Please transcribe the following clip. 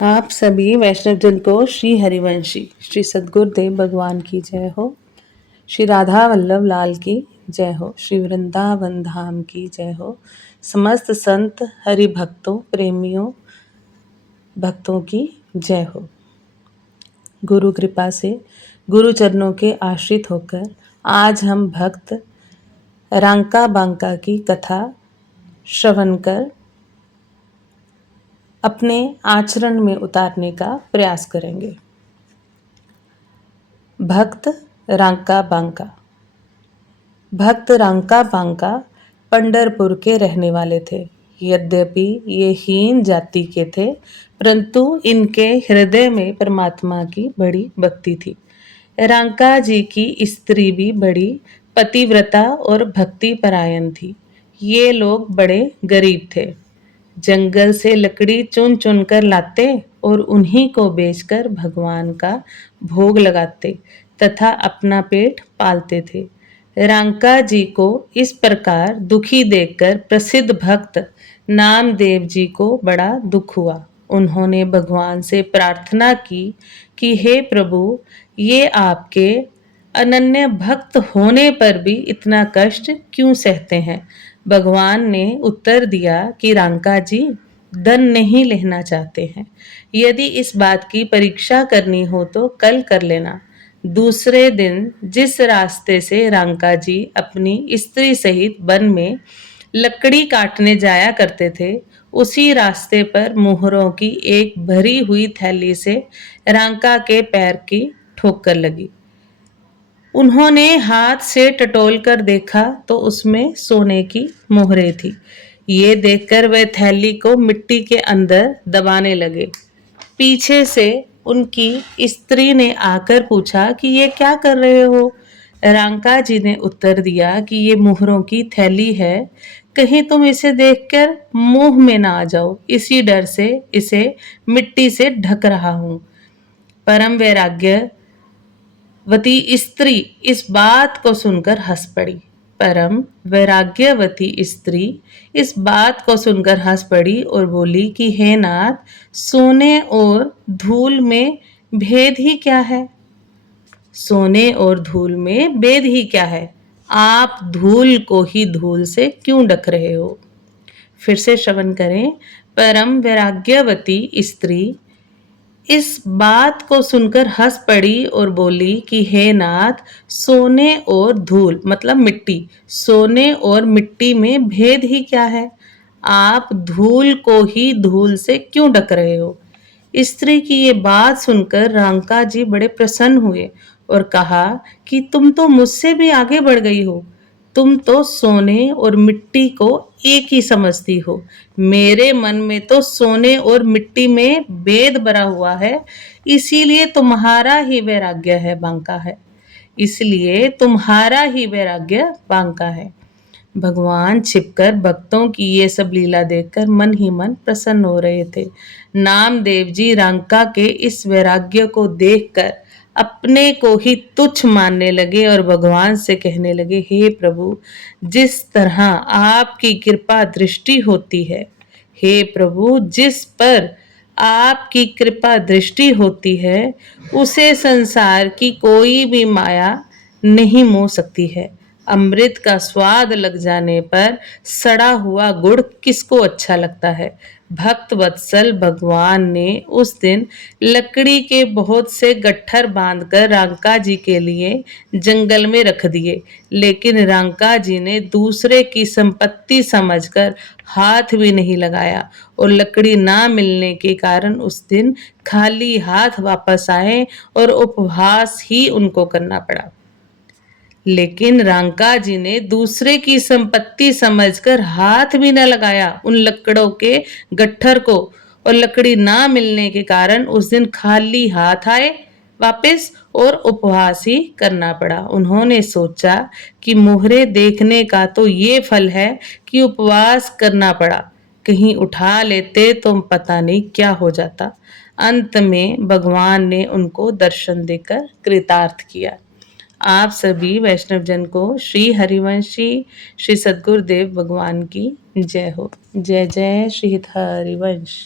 आप सभी वैष्णव जन को श्री हरिवंशी श्री सद्गुरुदेव भगवान की जय हो। श्री राधा वल्लभ लाल की जय हो। श्री वृंदावन धाम की जय हो। समस्त संत हरि भक्तों प्रेमियों भक्तों की जय हो। गुरु कृपा से गुरु चरणों के आश्रित होकर आज हम भक्त रांका बांका की कथा श्रवण कर अपने आचरण में उतारने का प्रयास करेंगे। भक्त रांका बांका। भक्त रांका बांका पंढरपुर के रहने वाले थे। यद्यपि ये हीन जाति के थे, परंतु इनके हृदय में परमात्मा की बड़ी भक्ति थी। रांका जी की स्त्री भी बड़ी पतिव्रता और भक्ति परायण थी। ये लोग बड़े गरीब थे। जंगल से लकड़ी चुन चुन कर लाते और उन्हीं को बेचकर भगवान का भोग लगाते तथा अपना पेट पालते थे। रांका जी को इस प्रकार दुखी देखकर प्रसिद्ध भक्त नामदेव जी को बड़ा दुख हुआ। उन्होंने भगवान से प्रार्थना की कि हे प्रभु, ये आपके अनन्य भक्त होने पर भी इतना कष्ट क्यों सहते हैं। भगवान ने उत्तर दिया कि रांका जी धन नहीं लेना चाहते हैं। यदि इस बात की परीक्षा करनी हो तो कल कर लेना। दूसरे दिन जिस रास्ते से रांका जी अपनी स्त्री सहित वन में लकड़ी काटने जाया करते थे, उसी रास्ते पर मोहरों की एक भरी हुई थैली से रांका के पैर की ठोकर लगी। उन्होंने हाथ से टटोल कर देखा तो उसमें सोने की मोहरें थी। ये देखकर वे थैली को मिट्टी के अंदर दबाने लगे। पीछे से उनकी स्त्री ने आकर पूछा कि ये क्या कर रहे हो। रांका जी ने उत्तर दिया कि ये मोहरों की थैली है, कहीं तुम इसे देखकर मोह में ना आ जाओ, इसी डर से इसे मिट्टी से ढक रहा हूं। परम वैराग्य वती स्त्री इस बात को सुनकर हंस पड़ी। परम वैराग्यवती स्त्री इस बात को सुनकर हंस पड़ी और बोली कि हे नाथ, सोने और धूल में भेद ही क्या है। सोने और धूल में भेद ही क्या है। आप धूल को ही धूल से क्यों ढक रहे हो। फिर से श्रवण करें। परम वैराग्यवती स्त्री इस बात को सुनकर हंस पड़ी और बोली कि हे नाथ, सोने और धूल मतलब मिट्टी, सोने और मिट्टी में भेद ही क्या है। आप धूल को ही धूल से क्यों ढक रहे हो। स्त्री की ये बात सुनकर रांका जी बड़े प्रसन्न हुए और कहा कि तुम तो मुझसे भी आगे बढ़ गई हो। तुम तो सोने और मिट्टी को एक ही समझती हो। मेरे मन में तो सोने और मिट्टी में भेद भरा हुआ है, इसीलिए तुम्हारा ही वैराग्य है बांका है। इसलिए तुम्हारा ही वैराग्य बांका है। भगवान छिपकर भक्तों की ये सब लीला देखकर मन ही मन प्रसन्न हो रहे थे। नामदेव जी रांका के इस वैराग्य को देखकर अपने को ही तुच्छ मानने लगे और भगवान से कहने लगे, हे प्रभु, जिस तरह आपकी कृपा दृष्टि होती है, हे प्रभु, जिस पर आपकी कृपा दृष्टि होती है, उसे संसार की कोई भी माया नहीं मोह सकती है। अमृत का स्वाद लग जाने पर सड़ा हुआ गुड़ किसको अच्छा लगता है। भक्त वत्सल भगवान ने उस दिन लकड़ी के बहुत से गट्ठर बांधकर रांका जी के लिए जंगल में रख दिए, लेकिन रांका जी ने दूसरे की संपत्ति समझकर हाथ भी नहीं लगाया और लकड़ी ना मिलने के कारण उस दिन खाली हाथ वापस आए और उपवास ही उनको करना पड़ा। लेकिन रांका जी ने दूसरे की संपत्ति समझकर हाथ भी न लगाया उन लकड़ों के गट्ठर को, और लकड़ी ना मिलने के कारण उस दिन खाली हाथ आए वापस और उपवास ही करना पड़ा। उन्होंने सोचा कि मोहरे देखने का तो ये फल है कि उपवास करना पड़ा, कहीं उठा लेते तो पता नहीं क्या हो जाता। अंत में भगवान ने उनको दर्शन देकर कृतार्थ किया। आप सभी वैष्णव जन को श्री हरिवंशी श्री सद्गुरुदेव भगवान की जय हो। जय जय श्री हरिवंश।